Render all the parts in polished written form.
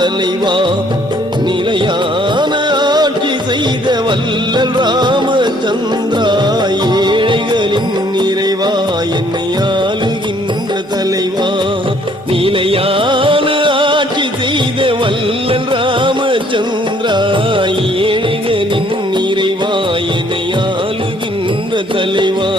தலைவா நிலையான ஆட்சி செய்த வல்லல் ராமச்சந்திரா ஏழைகளின் நிறைவா என்னை ஆளுகின்ற தலைவா நிலையான ஆட்சி செய்த வல்லல் ராமச்சந்திரா ஏழைகளின் நிறைவா என்னை ஆளுகின்ற தலைவா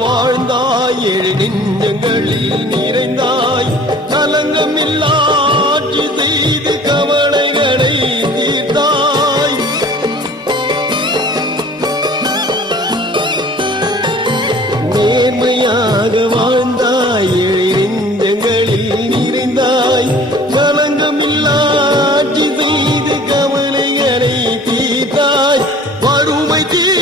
வாழ்ந்தாய் ஏழு நெஞ்சங்களில் நிறைந்தாய் கலங்கமில்லா ஆட்சி செய்து கவலைகளை தீர்த்தாய் நேர்மையாக வாழ்ந்தாய் ஏழு நெஞ்சங்களில் நிறைந்தாய் கலங்கமில்லா ஆட்சி செய்து கவலைகளை தீர்த்தாய் வறுமை தீர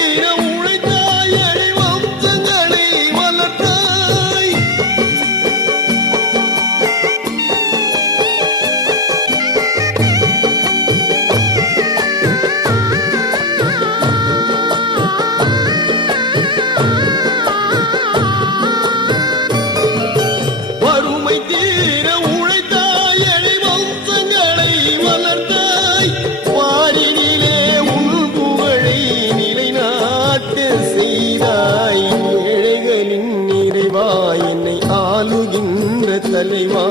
தலைவா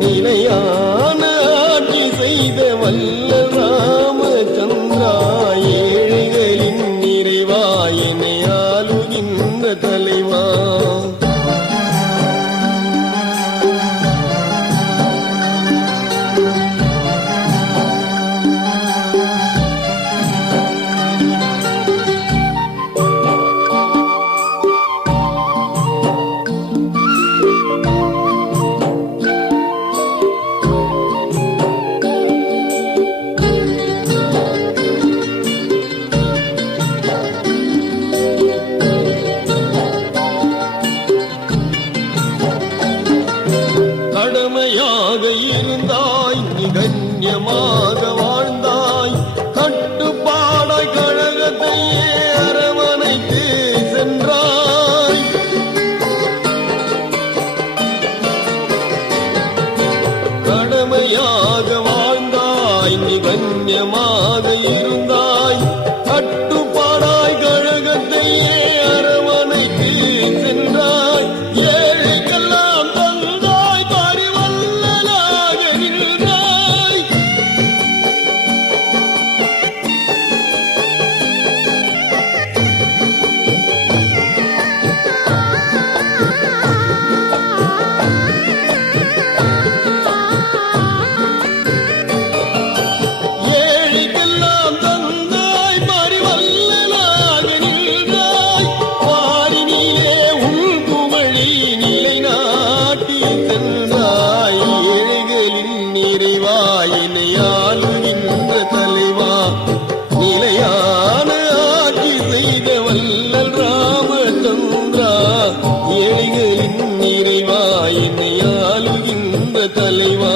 நிலையான ஆட்சி செய்த வல்லல் ராமச்சந்திரா ஏழைகளின் நிறைவா என்னை ஆளுகின்ற தலைவா கடமையாக இருந்தாய் நிகன்யமாக வாழ்ந்தாய் கட்டுப்பாடாய் கழகத்தையே அரவணைத்து சென்றாய் கடமையாக வாழ்ந்தாய் நிகன்யமாக இருந்தாய் கட்டுப்பாடாய் கழகத்தையே அரவணைத்து சென்றாய் ஏழைக்கெல்லாம் நிலையான ஆட்சி செய்த வல்லல் ராமச்சந்திரா ஏழைகளின் நிறைவா என்னை ஆளுகின்ற தலைவா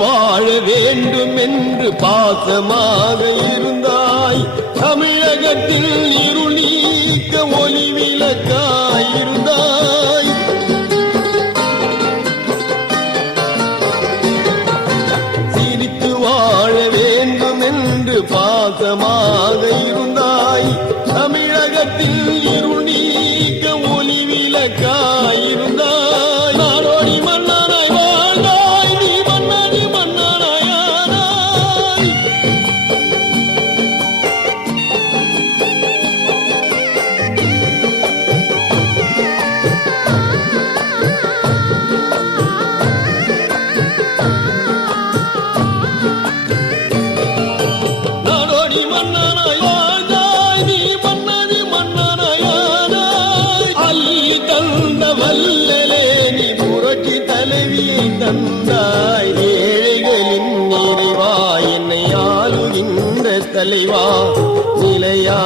வாழ வேண்டும் என்று பாசமாக இருந்தாய் தமிழகத்தில் இருள் நீக்க ஒளி விளக்காயிருந்தாய் வந்தாய் ஏழைகளின் நிறைவா என்னை ஆளுகின்ற தலைவா நிலையா